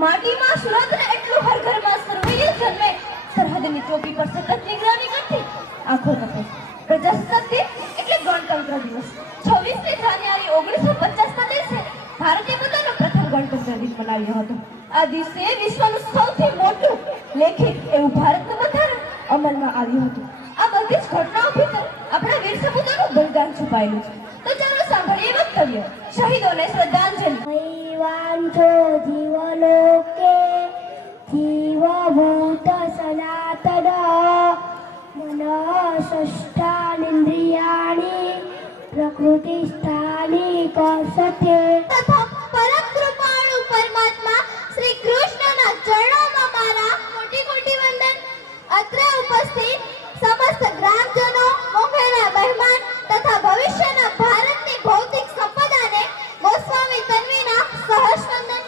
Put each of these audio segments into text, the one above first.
માટીમાં સુરતને એટલું હર ઘરમાં સર્વૈય જન્મે સરહદની ચોકી પર સતત નિગરાની કરતી આંખો તપે પ્રજાસત્તાક દિન એટલે ગણતંત્ર દિવસ 26 જાન્યુઆરી 1950ના દિવસે ભારતે પોતાનો પ્રથમ ગણતંત્ર દિન મનાવ્યો હતો. આ દિવસે વિશ્વનું સૌથી મોટું લેખિત એવું ભારતનું બંધારણ અમલમાં આવ્યું હતું. આ બધી જ ઘટનાઓ ભીતર આપણા વીર સપૂતોનું બલિદાન છુપાયેલું છે. તો ચાલો સાંભળીએ વક્તવ્ય શહીદોને શ્રદ્ધાંજલિ. વાંચો જીવલોકે જીવભૂત સનાતન મનઃ પ્રકૃતિસ્થાની કસતે તથા પરમ કૃપાળુ પરમાત્મા શ્રી કૃષ્ણના ચરણોમાં મારા કોટી કોટી વંદન. અત્રે ઉપસ્થિત સમસ્ત ગ્રામજનો, મોંઘેરા મહેમાન તથા ભવિષ્યના ભારતની ભૌતિક સંપદાને ગોસ્વામી તન્વીના સહર્ષ વંદન.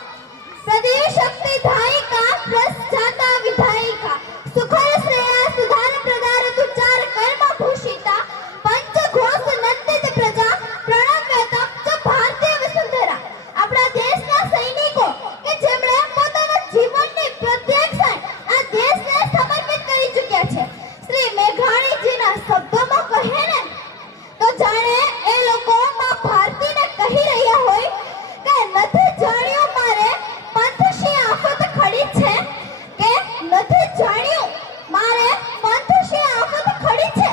પ્રદેશ શક્તિ ધાયિકા પ્રસજાતા વિધાયિકા સુખર શ્રેયા સુધાર પ્રદાર તુચાર કર્મ ભૂષિતા પંચઘોષ નંદિત પ્રજા પ્રણમ્યતમ ચ ભારતીય વસુંધરા. આપણા દેશના સૈનિકો કે જેમણે પોતાના જીવનની પ્રત્યેક ક્ષણ આ દેશને સમર્પિત કરી ચૂક્યા છે. શ્રી મેઘાણીજીના શબ્દોમાં કહે ને તો જાણે એ લોકો માં ભારતીને કહી રહ્યા હોય કે નથી જાણ્યું મારે પંથશી આફત ખડી છે, કે નથી જાણ્યું મારે પંથશી આફત ખડી છે.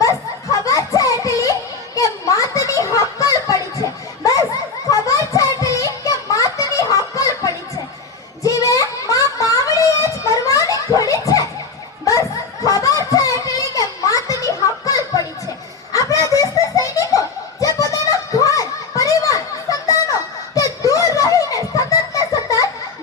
બસ ખબર છે એટલી કે માતની હક્કલ પડી છે. બસ ખબર છે એટલી કે માતની હક્કલ પડી છે. જીવે માં બાવળીએ જ મરવાની ઘડી છે. બસ ખબર છે એટલી કે માતની હક્કલ પડી છે. આપણા દેશના સૈનિકો જે પોતાના ઘર, પરિવાર, સંતાનો તે દૂર રહીને સતત ને સતત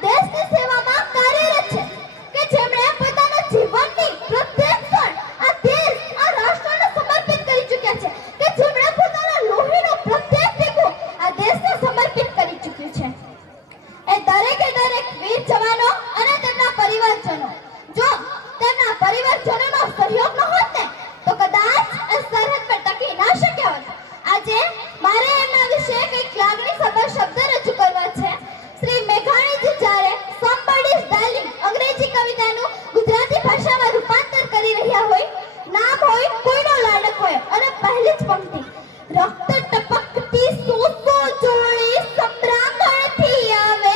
દેશની સેવામાં કાર્યરત છે, કે જેમણે પોતાના જીવનની પ્રત્યેક ક્ષણ આ દેશ, આ રાષ્ટ્રને સમર્પિત કરી ચૂક્યા છે, કે જેમણે પોતાના લોહીનો પ્રત્યેક ટીપું આ દેશને સમર્પિત કરી ચૂક્યું છે. એ દરેકે દરેક વીર જવાનો અને તેમના પરિવારજનો, જો તેમના પરિવારજનોનો સહયોગ ન હોત ને તો કદાચ એ સરહદ પર ટકી ના શક્યા હોત. આજે મારે એમના વિશે કંઈક લાગણીસભર શબ્દ રજૂ કરવા છે. શ્રી મેઘાણીજી જ્યારે somebody is darling અંગ્રેજી કવિતાનું ગુજરાતી ભાષામાં રૂપાંતર કરી રહ્યા હોય, નામ હોય કોઈનો લાડક હોય અને પહેલી જ પંક્તિ રક્ત ટપકતી સોસો જોડી સમ્રાંગણથી આવે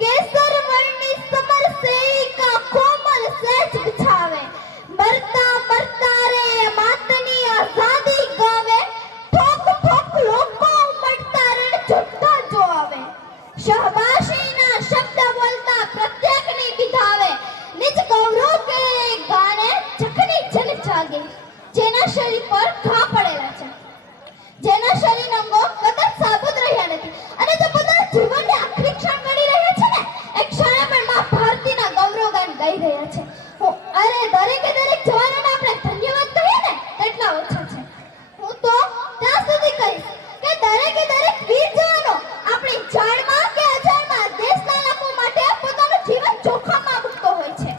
કેસર વર્ણની સમર સેયિકા કોમલ સહેજ બિછાવે મરતા મરતા રે માતની આઝાદી ગાવે ઠોક ઠોક લોકો ઉમટતા રણ ઝટકા જો આવે શાબાશીના શબ્દ બોલતા પ્રત્યેકની વિધાવે નિજ ગૌરવ કે ગાને જખની જન જાગે. જેના શરીર પર ઘા પડેલા છે, જેના શરીર અંગો કદાચ સાબુત રહ્યા નથી અને જે પોતાના જીવનની આખરી ક્ષણ ગણી રહ્યા છે ને એ ક્ષણે પણ માં ભારતીના ગૌરવગાન ગાઈ રહ્યા છે. અરે દરેકે દરેક જવાનોને આપણે ધન્યવાદ કહીએ ને તેટલા ઓછા છે. હું તો ત્યાં સુધી કહીશ કે દરેકે દરેક વીર જવાનો આપણી જાણમાં કે અજાણમાં દેશના લોકો માટે પોતાનું જીવન જોખમમાં મૂકતો હોય છે.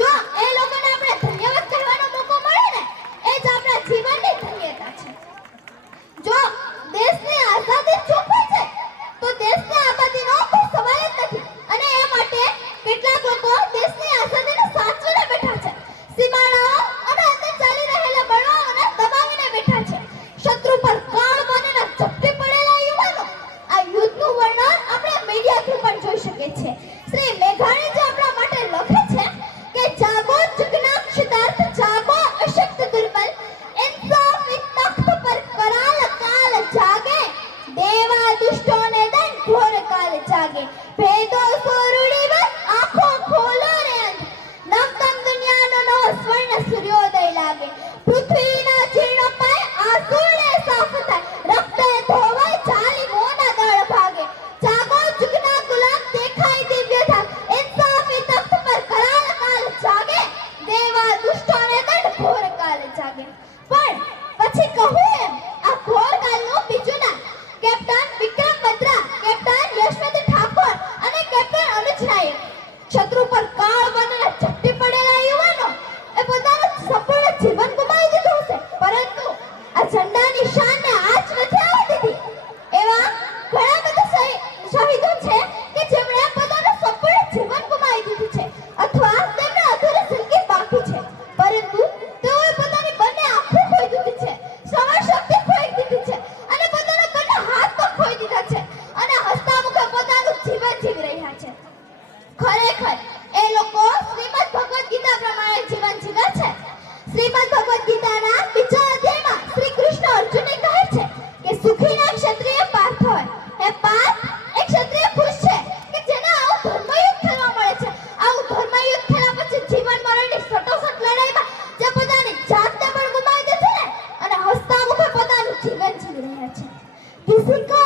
જો એ લોકોને આપણે ધન્યવાદ કહેવાનો મોકો મળે ને એ જ આપણા જીવનની ધન્યતા છે. જો દેશની આઝાદી ચોપાઈ જાય તો દેશની આઝાદીનો કોઈ સવાલ જ નથી અને એ માટે કેટલાક લોકો દેશની આઝાદીને સાચવીને બેઠા છે. સીમાડાઓ અને અંદર ચાલી રહેલા બળવાઓને દબાવીને બેઠા છે. શત્રુ પર કાળ બનીને ઝપટી પડેલા યુવાનો આ યુદ્ધનું વર્ણન આપણે મીડિયાથી પણ જોઈ શકીએ છીએ. શ્રી મેઘાણીજી આપણા માટે લખે છે કે જાગો જગનાક્ષદાર્થ જાગો અશક્ત દુર્બલ ઇન્સાફી તખ્ત પર કરાલ કાલ જાગે દેવા દુષ્ટોને દંડ ઘોર કાલ જાગે ભેદો સોરુડી બસ આંખો ખોલો રે અંધ નવતમ દુનિયાનો નવો સ્વર્ણ સૂર્યોદય લાગે પૃથ્વીના જીર્ણ પાય આસુડે સાફ થાય રક્તે ધોવાય ચાલી મોના દળ ભાગે જાગો જુગના ગુલામ દેખાય દિવ્ય ધામ ઇન્સાફી તખ્ત પર કરાલ કાલ જાગે દેવા દુષ્ટોને દંડ ઘોર કાલ જાગે. પણ પછી કહું એમ આ ઘોર કાલનું બીજું નામ કેપ્ટન વિક્રમ બત્રા, કેપ્ટન યશવંત ઠાકોર અને કેપ્ટન છે. किसी का